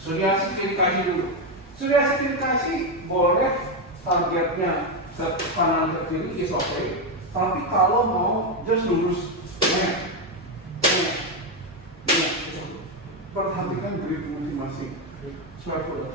Suriasifikasi dulu. Suriasifikasi boleh targetnya kanan ke kiri is okay. Tapi kalau mau just lurus, perhatikan grip masing-masing. Suatu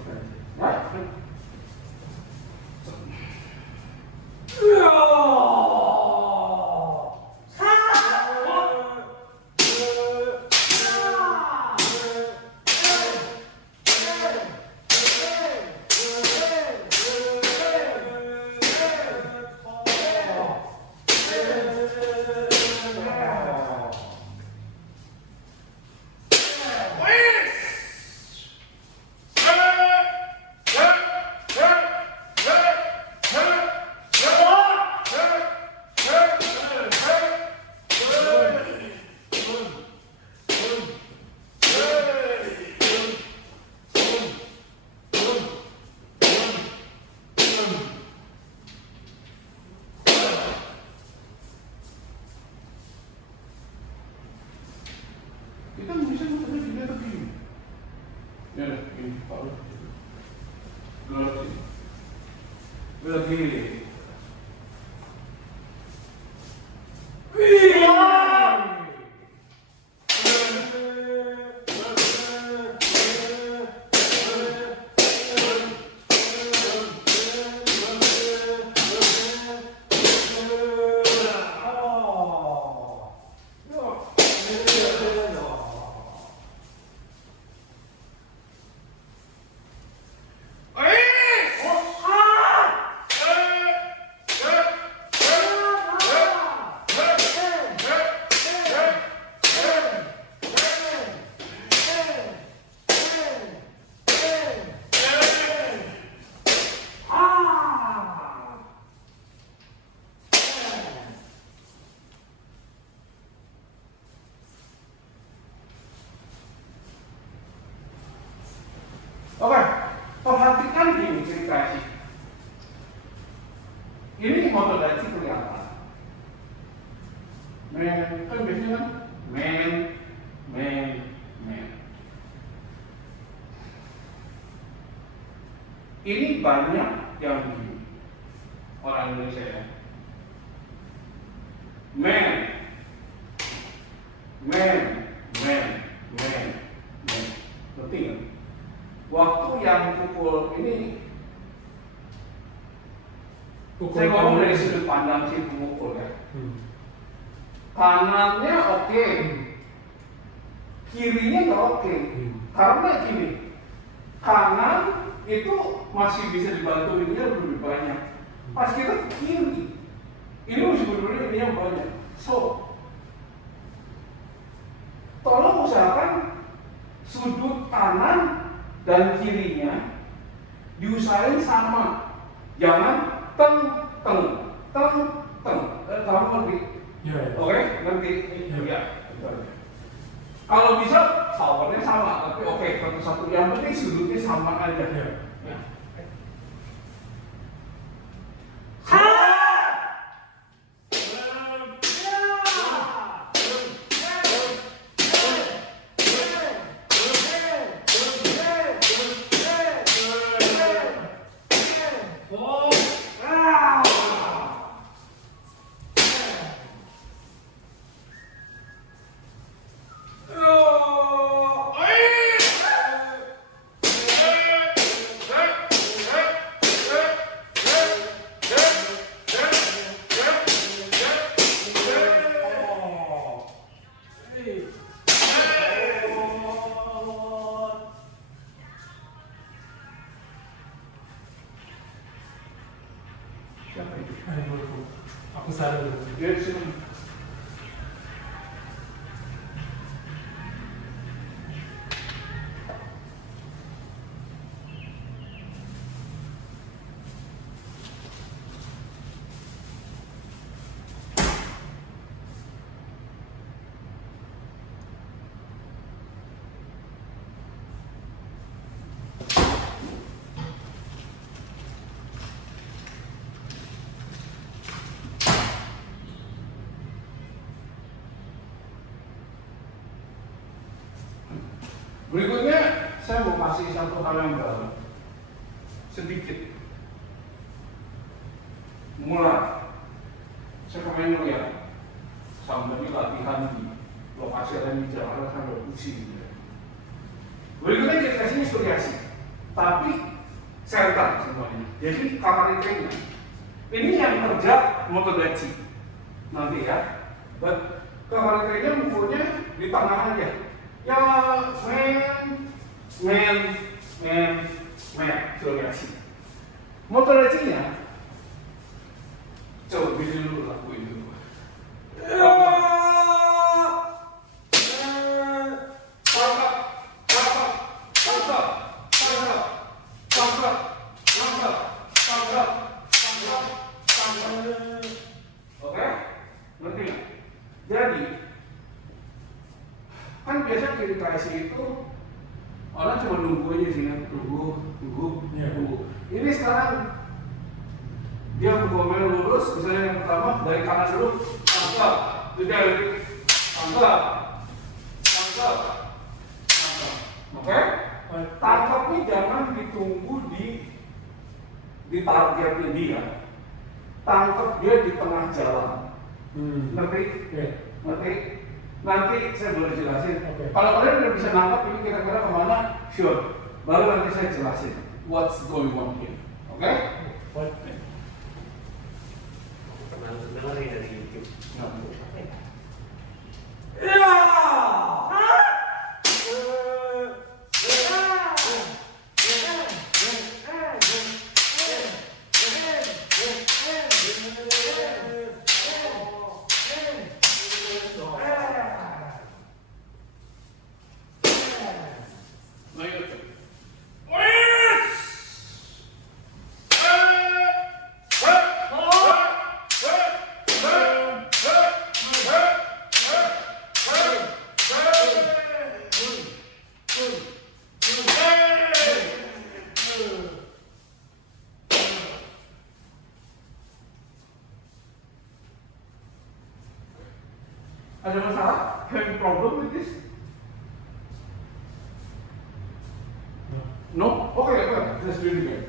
kita bisa muternya gini atau gini? Ya, gini, taruh. Gini. Oke, perhatikan gini ceritanya. Ini motivasi kelihatan. Kan biasanya men. Ini banyak yang begini. Orang Indonesia ya. Men. Ngerti nggak? Waktu yang pukul ini, saya ngomong dari sudut pandang si pemukul ya. Kanannya oke, kirinya nggak oke. Karena gini, kanan itu masih bisa dibantu ini lebih banyak. Pas kita ke kiri, ini sebenarnya ini yang banyak. So, tolong usahakan sudut kanan dan kirinya diusahain sama, jangan teng. Kamu ngerti? Ya. Oke, ngerti? Ya. Kalau bisa powernya sama, tapi oke, satu yang penting sudutnya sama aja. Ya. Aku sadar dulu. Berikutnya saya mau kasih satu hal yang baru sedikit. Mulai saya kemarin lihat sampai latihan di lokasi lain di Jakarta sampai pusing. Berikutnya kita kasih inspirasi, tapi center semuanya. Jadi kamar ini yang kerja Moto2 nanti ya. Kamar mukulnya di tengah aja. Ya men inspirasi. Moto2-nya coba pilih dulu, lakuin dulu. Oke, ngerti nggak? Jadi kan biasa KSI itu orang cuma nunggu aja sih, nunggu. Ini sekarang dia buka lurus, misalnya yang pertama dari kanan dulu, tangkap, tangkap, oke? Tangkap ini jangan ditunggu di targetnya dia, tangkap dia di tengah jalan. Ngerti? Ngerti? Nanti saya boleh jelasin. Kalau kalian udah bisa nangkap ini kira-kira kemana, sure. Baru nanti saya jelasin what's going on here. Oke? Pernah dengar dari YouTube. Ada masalah? Having problem with this? No? Okay, let's do it again.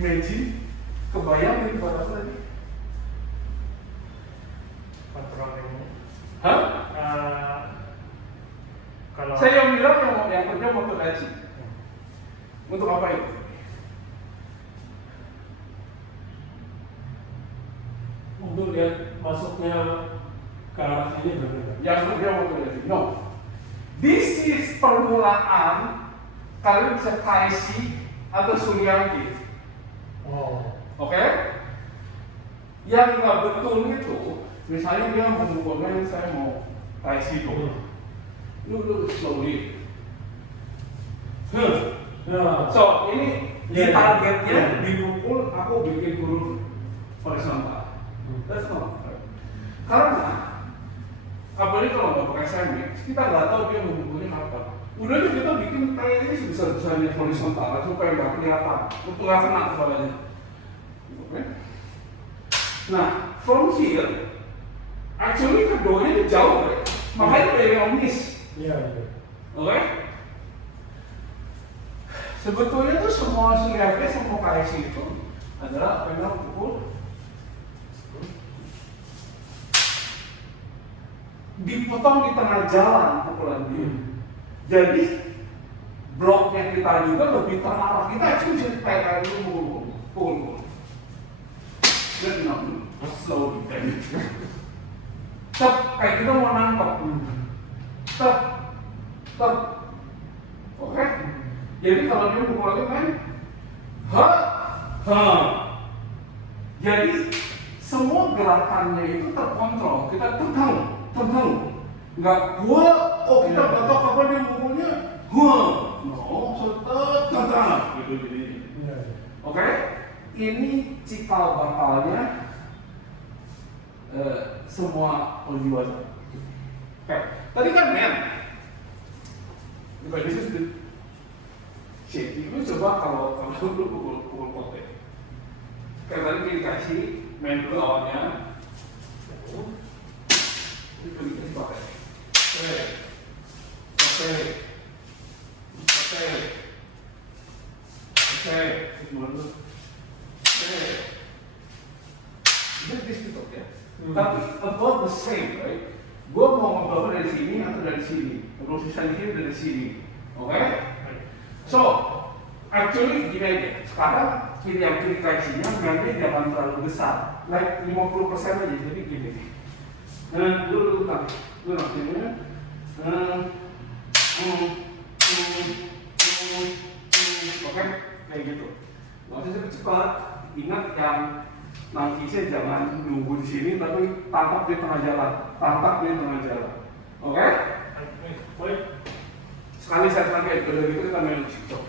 Imagine, kebayang ini pada tadi? Kontrolnya. Hah? Kalau Saya bilang yang kerja Moto2. Untuk apa itu? Untuk lihat masuknya ke arah sini berbeda. Yang kerja Moto2. No. This is permulaan kalian bisa KSI atau Suryaki. Oke? Yang nggak betul itu, misalnya dia mengumpulkan saya mau KSI dulu. Lu slowly. Nah, So ini Di Iya. targetnya Iya. dipukul aku bikin huruf horizontal. That's not right. Karena apalagi kalau nggak pakai sandwich, kita nggak tahu dia memukulnya apa. Udah aja kita bikin kayaknya sebesar-besarnya horizontal supaya nggak kelihatan, untuk nggak kena kepalanya. Oke? Nah, from here, actually keduanya itu jauh, right? Makanya ada yang miss. Iya, iya. Oke? Sebetulnya tuh semua CRV semua KSI itu adalah apa yang pukul dipotong di tengah jalan pukulan dia. Jadi bloknya kita juga lebih terarah. Kita cuma bisa kayak dulu pukul. Dan slow di Tep, kayak kita mau nangkep. Tep, tep. Oke? Jadi kalau dia pukul lagi kan, ha. Jadi semua gerakannya itu terkontrol. Kita tenang. Nggak gua, oh kita nggak tahu kapan dia mukulnya, no, tenang, gitu jadi. Iya. Oke? Ini cikal bakalnya semua Ojiwa. Oke, tadi kan men, this is the shape. Lu coba kalau lu pukul kote. Kayak tadi dikasih main dulu awalnya. Itu dikasih pakai. Oke. Gimana? This gitu ya. Tapi about the same, right? Gue mau ngobrol dari sini atau dari sini. Ngobrol sisa di sini dari sini. Oke? So, actually gini aja. Sekarang yang kiri kakinya berarti jangan terlalu besar. Like 50% aja. Jadi gini. Dulu nantinya. Oke? Kayak gitu. Maksudnya cepat. Ingat yang nangkisnya jangan nunggu di sini, tapi tangkap di tengah jalan. Oke? Sekali saya terakhir, udah gitu kita main cicok.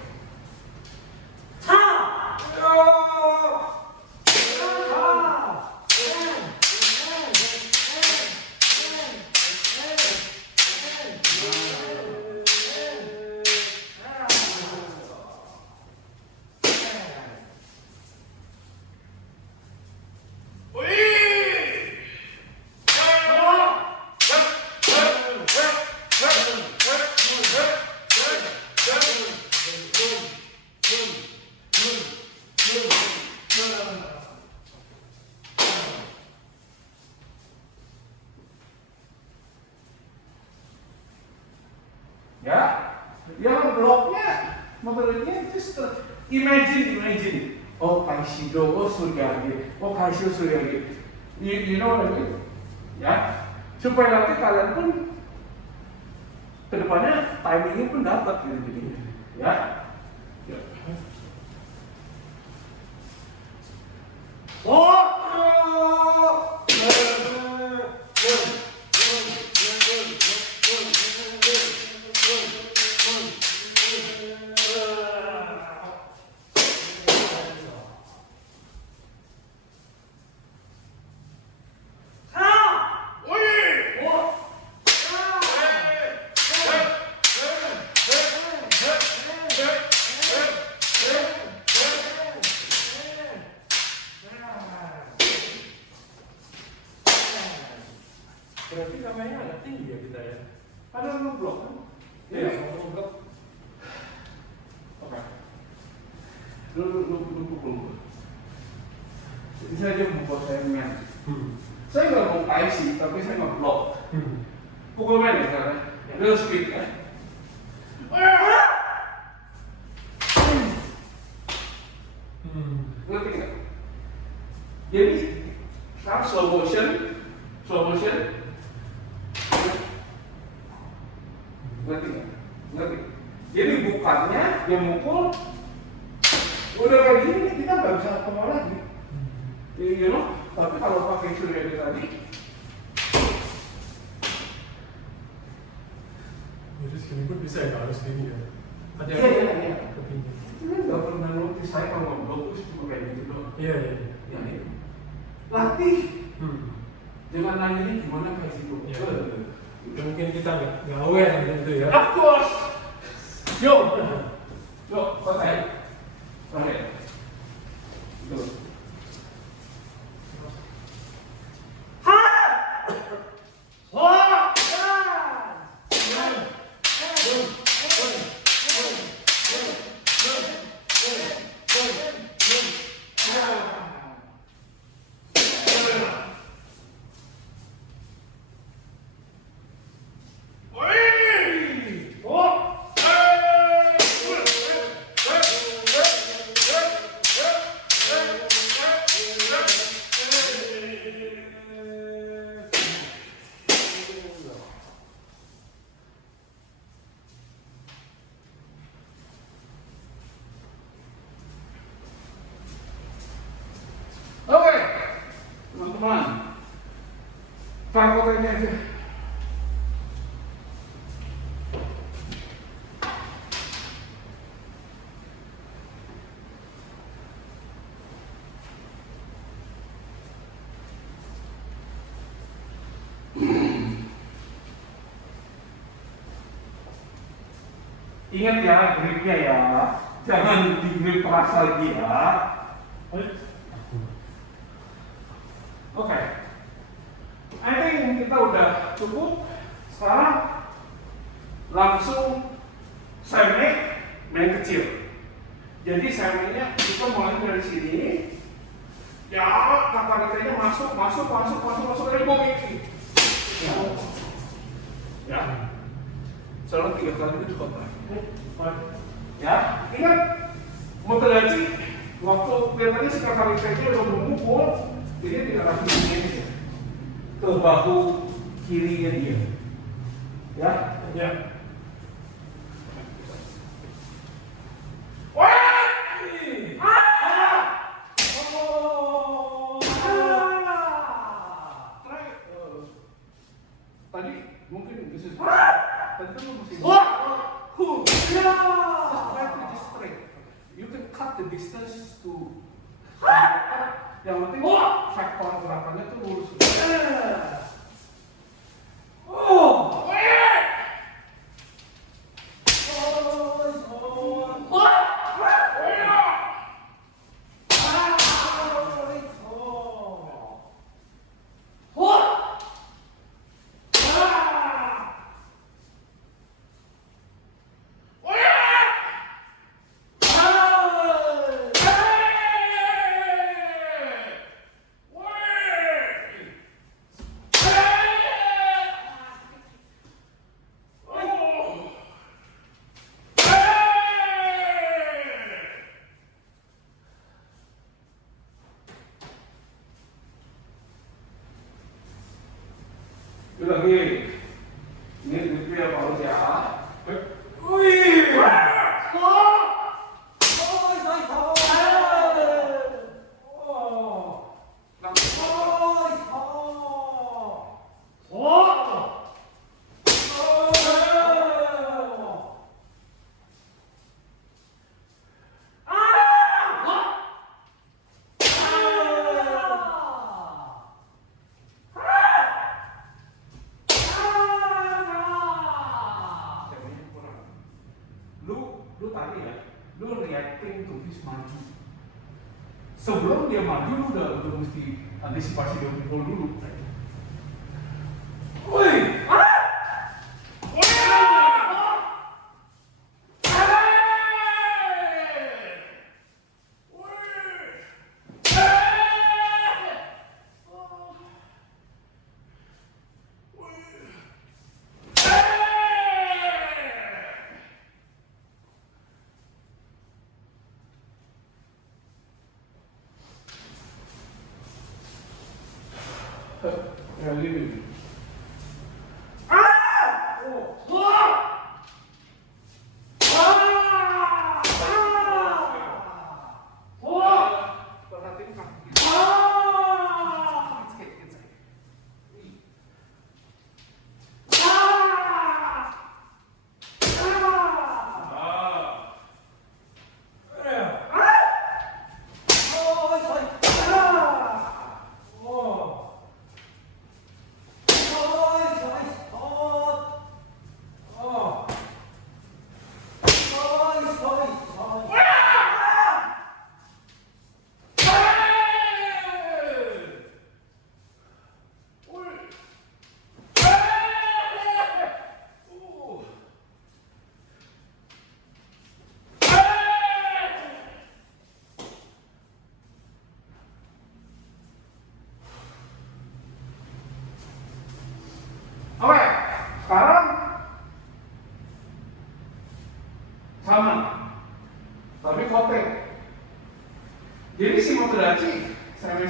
Ya, yang bloknya modelnya just imagine. Oh Kaishido, oh Suryagi, oh Kaishido Suryagi. You know what I mean? Ya, supaya nanti kalian pun kedepannya timingnya pun dapat gitu. Ya. Berarti namanya agak tinggi ya kita ya. Ada lu blok kan? Iya, blok. Oke. Lu pukul. Ini saja membuat saya men. Saya nggak mau IC, tapi saya nggak blok. Pukul men ya sekarang. Real speed ya. Ngerti nggak? Jadi sekarang slow motion. Ngerti? Jadi bukannya dia mukul udah kayak gini kita nggak bisa kemana lagi, you know? Tapi kalau pakai Suryagi tadi, jadi segini pun bisa ya, harus gini ya. Ada iya. kepingin. Itu kan nggak pernah notice kalau ngobrol tuh cuma kayak gitu doang. Iya, iya. Ya itu. Latih. Hmm. Jangan nanya ini gimana kayak situ. Iya. Mungkin kita nggak aware dengan itu ya. Of course. Yuk, yuk, selesai. Oke. Tuh. Oke, teman-teman, ini aja. Ingat ya, gripnya ya, jangan di-grip keras lagi ya. Oke, I think kita udah cukup. Sekarang langsung sandwich main kecil. Jadi sandwichnya kita mulai dari sini. Ya, kata-katanya masuk dari bobek. Ya, selalu 3 kali itu cukup. Ya, ingat motivasi waktu kelihatannya si kakak udah memukul. Jadi tidak lagi begini ke bahu kirinya dia, ya, ya. Tadi mungkin bisa. Tadi kan masih. Just straight. You can cut the distance to. Yang penting faktor gerakannya tuh lurus. Lagi, ini dia baru ya. Wih, lu tadi ya, lu reacting to his maju. Sebelum dia maju, lu udah mesti antisipasi dia pukul dulu. Woi, ya gini. Perhatiin kaki. tapi kotek. Jadi si Motodachi seme.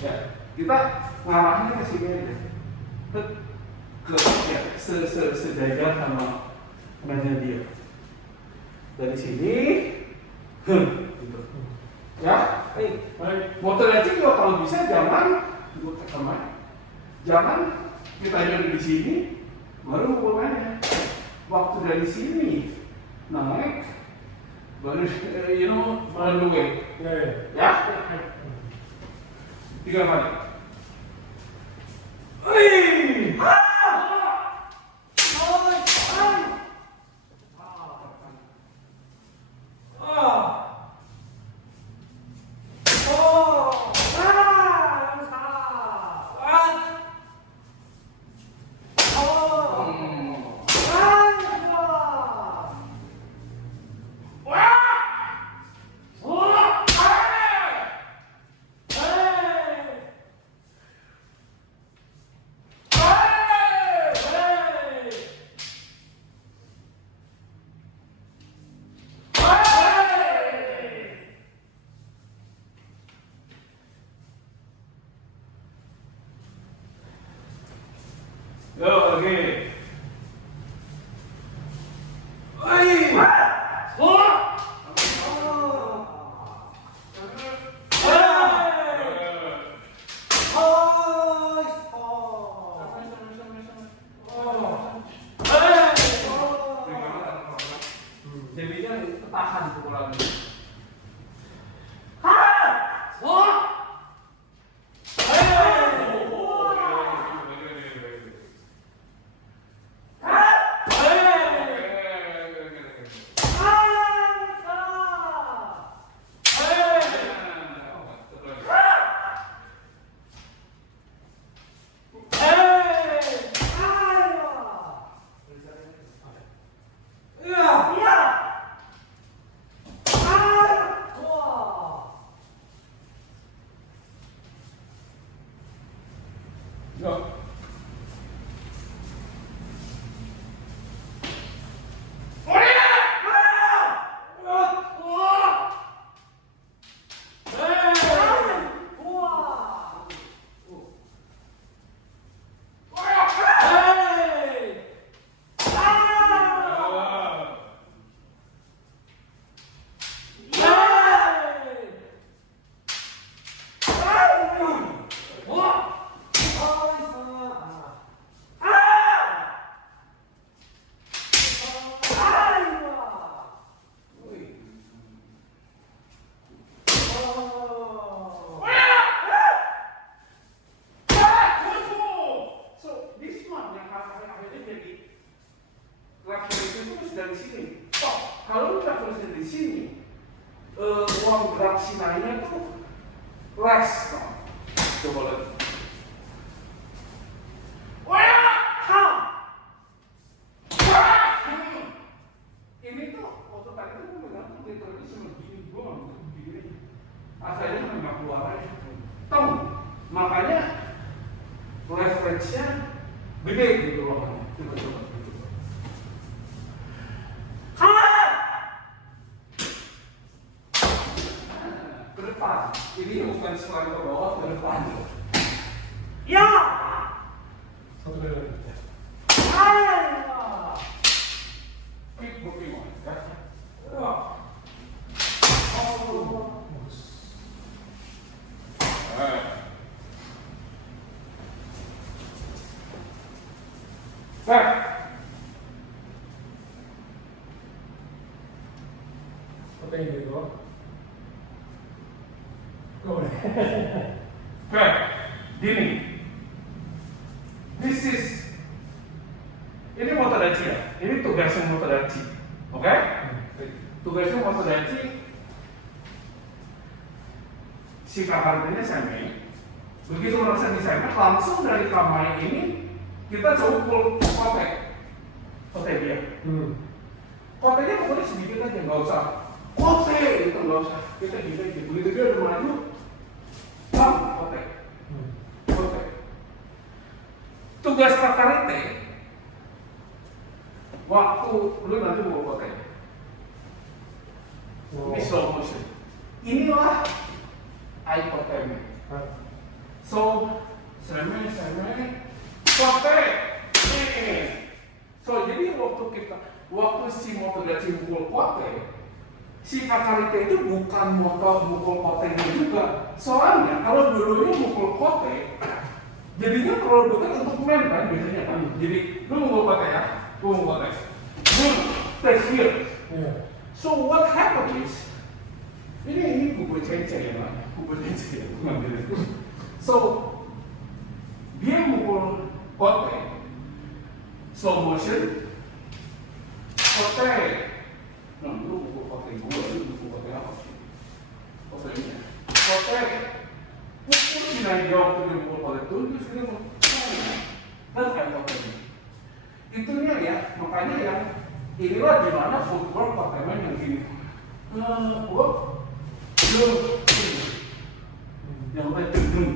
Ya, kita ngarahinnya ke sini aja. Ke ya, sejajar sama nanya dia. Dari sini, gitu. Ya, Motodachi juga kalau bisa jangan jangan kita ada di sini baru mulainya. Waktu dari sini naik baru on the way. Ya, 3 kali. Go again. Jadinya ketahan pukulannya. Go. Dari sini, kalau kita terus dari sini, ruang gerak sinainya tuh less. Coba lihat. Ini tuh waktu tadi tuh gue bilang tuh literally cuma gini doang, begini. Asalnya nggak keluar aja. Tahu? Makanya leverage-nya gede gitu loh. Coba. Ke depan. Ini bukan selang ke bawah, ke depan. Ya. Satu kali lagi. Keep moving on. Back. Oke, gitu. Boleh. Back. Gini. This is. Ini Motodachi ya. Ini tugasnya Motodachi. Oke? Tugasnya Motodachi. Si kamarnya seme. Begitu merasa di seme, langsung dari kamar ini kita coba kotek. Kotek dia. Koteknya pokoknya sedikit aja, nggak usah kotek gitu, nggak usah kita gitu. Begitu dia udah maju, bang, kotek. Tugas Pak Karate waktu lu nanti mau kotek. Ini slow motion. Inilah eye contact. So, seremnya, kotek. So, jadi waktu si Motodachi mukul kotek, si Kakarite itu bukan mukul koteknya juga. Soalnya kalau dulunya mukul kotek, jadinya produk untuk men kan biasanya kan. Jadi lu mukul kotek ya, lu mukul kotek. Take here. So what happened is, ini buku cece ya Pak, buku cece ya. So dia mukul kotek, slow motion, kotek. Nah, lu mukul kotek gua, lu mukul kotek apa sih? Koteknya, kotek. Pukul si naik jauh ke mukul kotek itu, terus dia mau, dan kayak koteknya. Itunya ya, makanya yang inilah dimana footwork koteknya yang gini. Yang udah cenderung.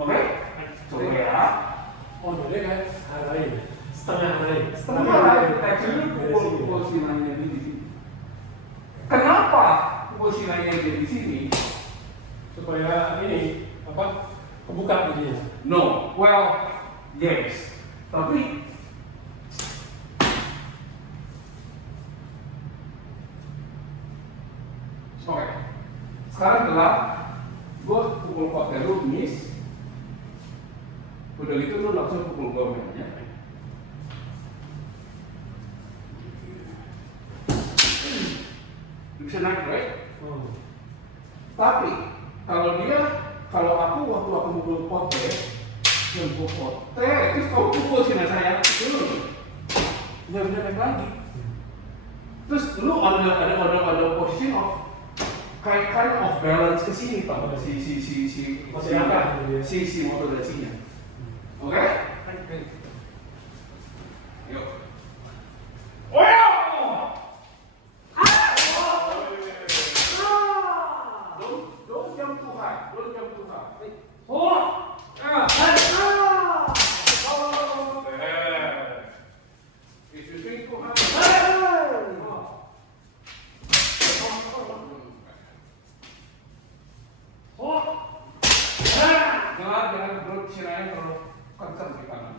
Oke? Coba ya. Oh, jadi kan hari setengah hari. Setengah hari actually pukul sinanya di sini. Kenapa pukul sinanya di sini? Supaya ini apa? Kebuka jadinya. No, well, yes. Tapi oke. Sekarang gelap, gue pukul kotek lu miss. Udah gitu lu langsung pukul gue ya. Bisa naik, right? Tapi kalau aku waktu aku mukul kotek, jemput kotek, terus kau pukul sini saya, nggak bisa naik lagi. Terus lu ada position of kind of balance ke sini pak, si Motodachi-nya. Oke? Yuk. Don't jump too high. If you swing too high, jangan berut siranya terlalu kencang di kanan.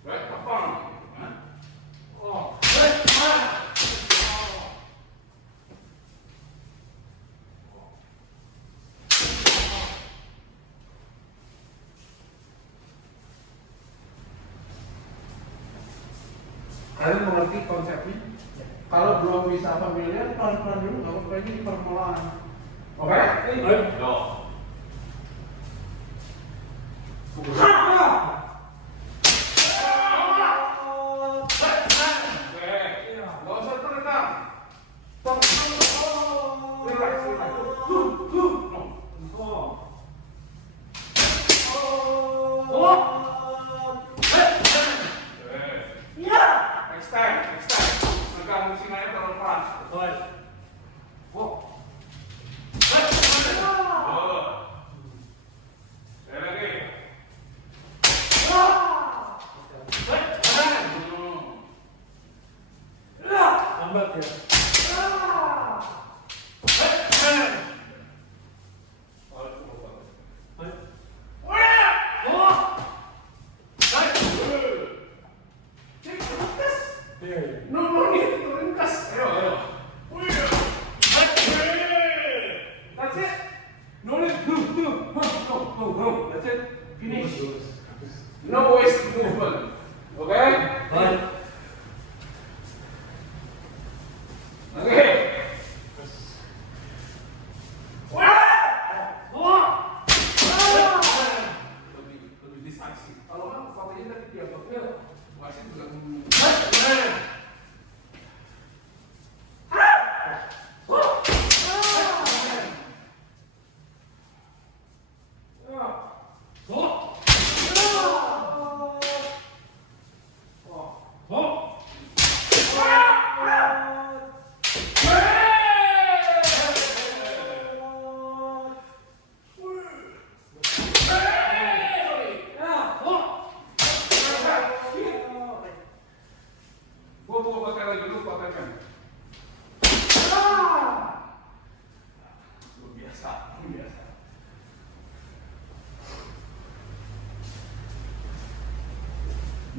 Right, kapal. Kalian mengerti konsepnya? Kalau belum bisa familiar, pelan-pelan dulu, nggak apa-apa ini permulaan. Oke? Go. Nggak usah terekam. Relax. Next time. Pegang sinanya terlalu keras. Lambat ya. No need to ringkas. Ayo. That's it. No need. No. That's it. Finish. No waste movement. Okay? Okay. Lebih distraksi. Kalau nggak fotonya tadi dia bakal wasit juga.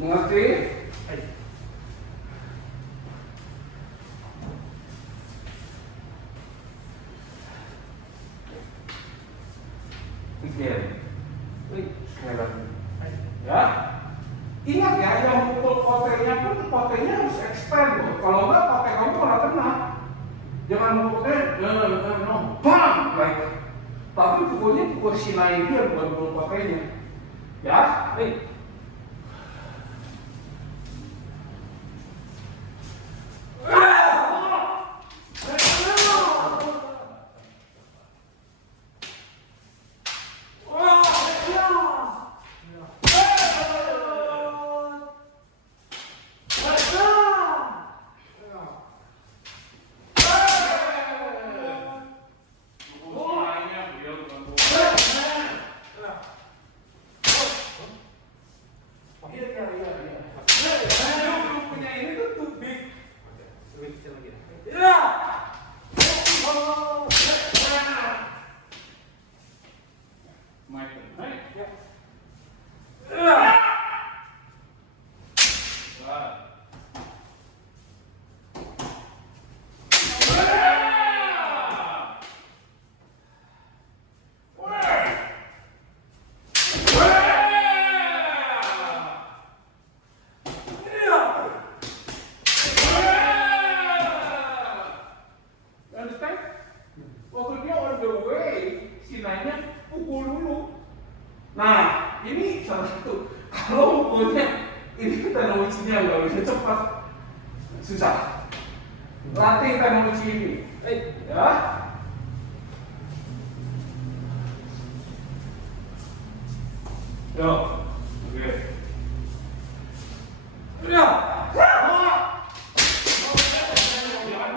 Mengerti? Hai. Begini. Sekali lagi. Hai. Ya. Ingat ya, yang pukul kotenya pun kotenya harus extend loh. Kalau enggak kote kamu malah kena. Jangan pukul no, bang, like. Tapi pukulnya pukul sinai dia bukan pukul kotenya. Ya, nih. Lebih kecil lagi. Understand? Waktu dia on the way, sinainya pukul dulu. Nah, ini salah satu. Kalau pukulnya ini teknologinya nggak bisa cepat, susah. Latih teknologi ini, ya. Yo, oke. Ya.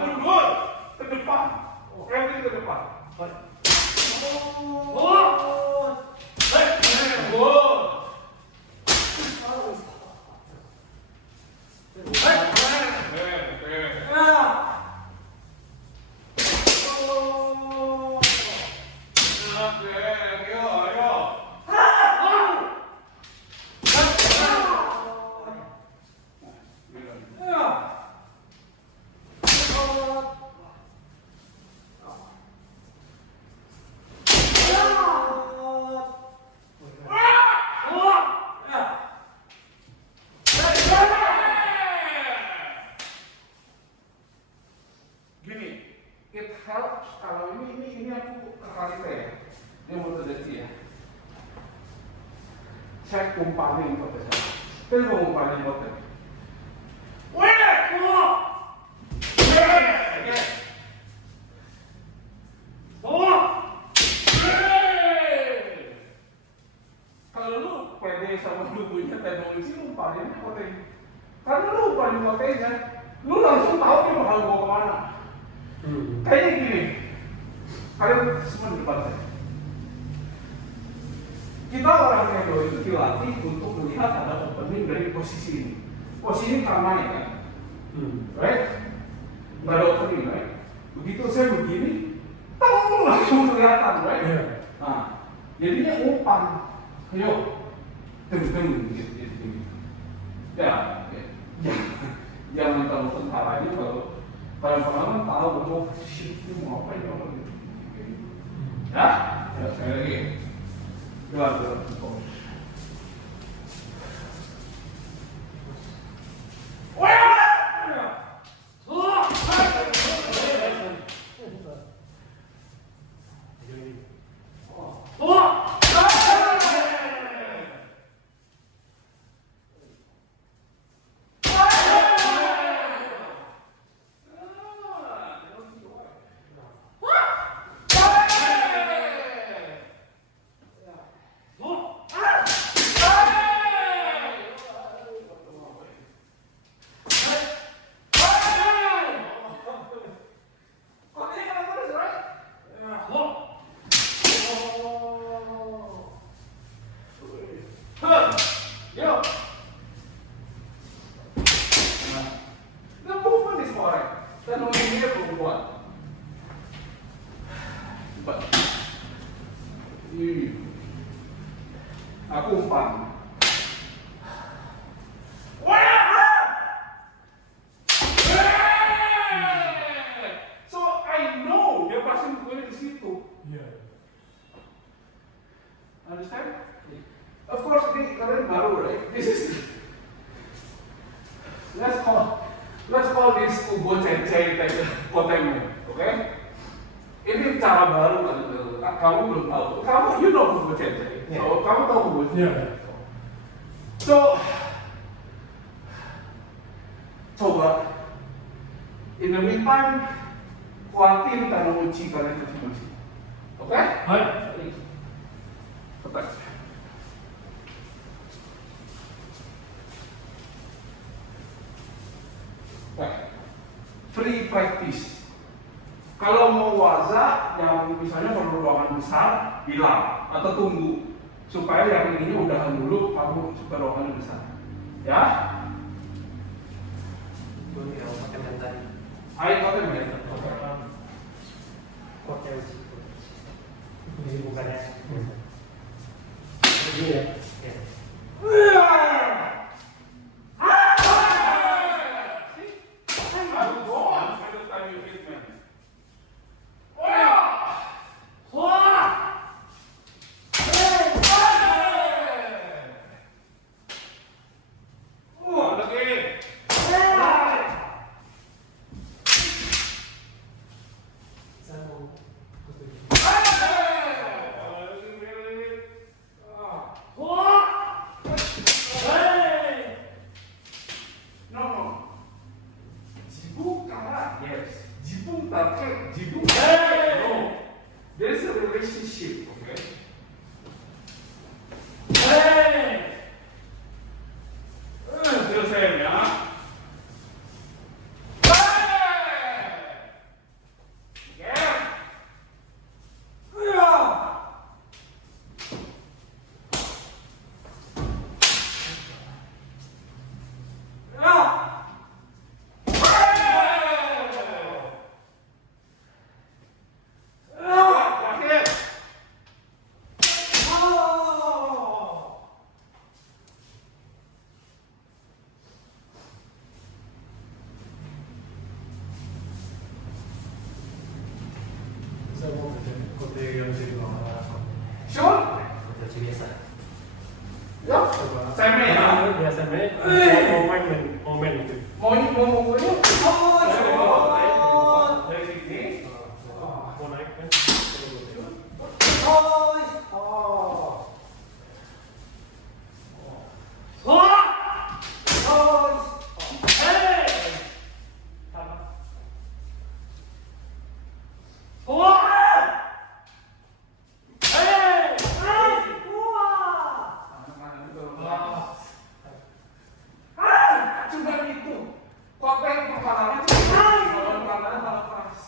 Mundur ke depan. Rally ke depan. Gini, it helps kalau ini aku tertarik ya. Ini mau terdetik ya. Saya kumpulin kote saya. Kita mau kumpulin kote. Kalau lu pede sama lu punya teknologi, lu umpalinnya kote. Karena lu umpalin kotenya, lu langsung tahu dia bakal bawa kemana. Kayaknya gini, kalian semua di depan saya. Kita orang Indo itu dilatih untuk melihat ada opening dari posisi ini. Posisi ini ramai kan, right? Nggak ada opening, right? Begitu saya begini, langsung kelihatan, right? Nah, jadinya umpan, ayo, gitu. Ya, jangan tahu tentaranya kalau pengalaman tahu bahwa posisi itu mau apa ya, ya, sekali lagi. Gelar. Aku umpan. Understand? Of course, ini kalian baru, right? This is let's call this Ubo Cece Potemnya, oke? Ini cara baru kan? Kamu belum tahu. Kamu, you know Ubo Cece. So, kamu tahu Ubo Cece. Yeah. So, coba in the meantime, kuatin Tanuchi kalian masing-masing. Oke? Hai. Cepat. Free practice. Kalau mau waza yang misalnya perlu ruangan besar, bilang atau tunggu supaya yang ini udahan dulu, kamu supaya ruangan besar. Ya? Gue tidak pakai yang tadi. Ayo pakai main. Kotel sih. Ini bukannya. Ini ya. Ya. Saya mau setuju. There's a relationship, okay? Terus saya ya. Saya mau kode yang jadi bawah. Sure? Kotel sih biasa. Ya. Saya main ya. Biasanya momen itu. Mau ini? Dari sini. Mau naik kan? Cuma itu. Kotel kepalanya cuma kalau kepalanya malah keras.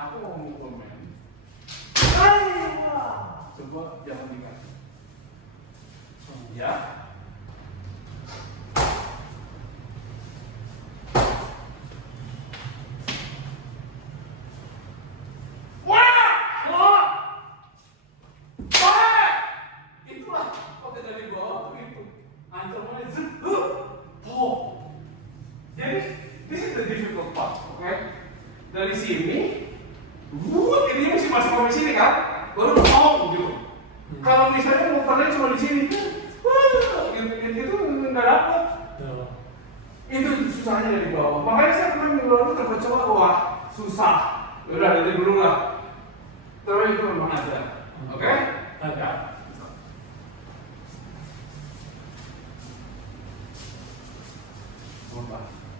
Aku mau komen. Coba jangan dikasih. Ya. Itulah kotel dari bawah begitu. Ancamannya Jadi this is the difficult part, oke? Dari sini, ini mesti masuk ke sini kan? Baru gitu. Kalau misalnya umpannya cuma di sini, gitu nggak dapet. Itu susahnya dari bawah. Makanya saya pernah minggu lalu coba wah susah. Udah dari dulu lah. Tapi itu memang ada, oke? Ada.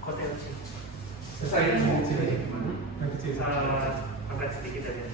Kotel sih. Saya ini mau cerita gimana? Yang kecil. Angkat sedikit aja.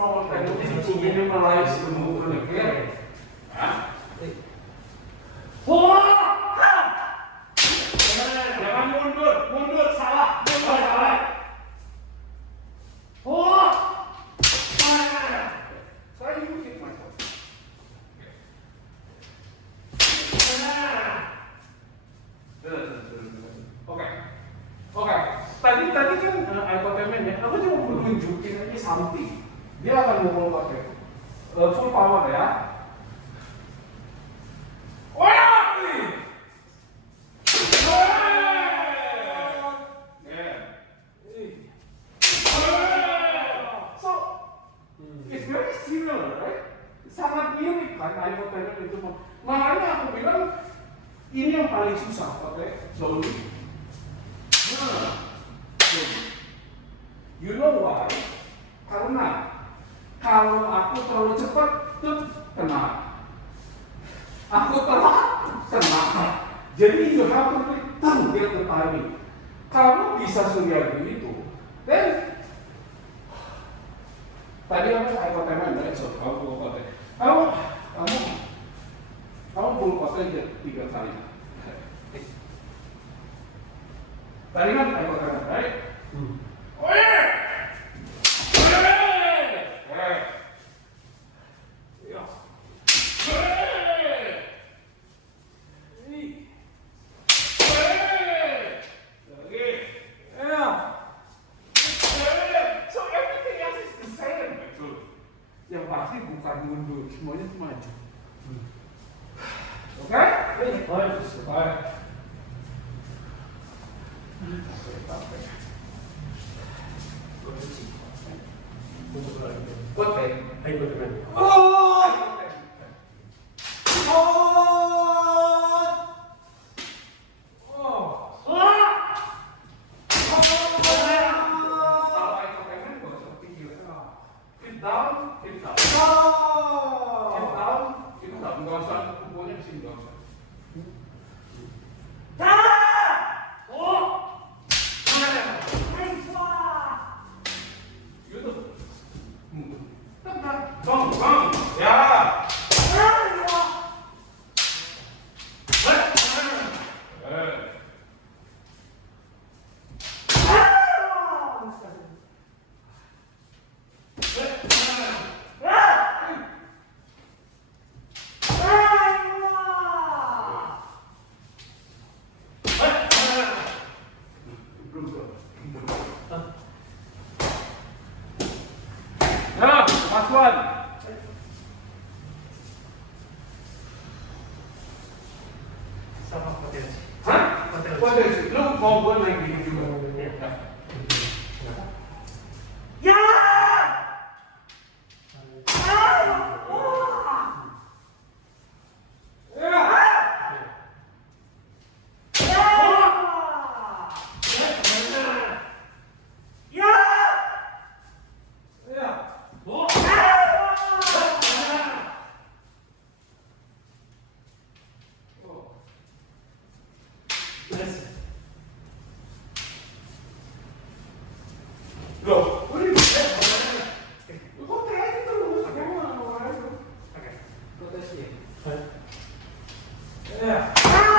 from technology to minimize the movement again. Hah? Jangan mundur, salah. Saya use it myself. Oke. Tadi kan ikotemen ya. Aku cuma mau nunjukin aja something. Dia akan mukul pakai full power ya. So it's very similar, right? Sangat mirip kan ikotemen itu. Makanya aku bilang ini yang paling susah, oke? Slowly. You know why? Karena kalau aku terlalu cepat, tuh kena. Aku telat, kena. Jadi you have to get the timing. Kalau bisa Suryadi itu, then tadi apa ikotemen, right? So kamu kote. Kamu full kote aja 3 kali. Tadi kan ikotemen, right? So everything else is the same, betul. Yang pasti bukan mundur, semuanya maju. Oke? Baik. Kote. Last one. Sama potensi. Hah? Potensi. Lu mau gue naik gini juga? Ya. Loh, udah lu kok kayak gitu lu? Kamu mau itu? Oke. Protes ya? Baik. Ya.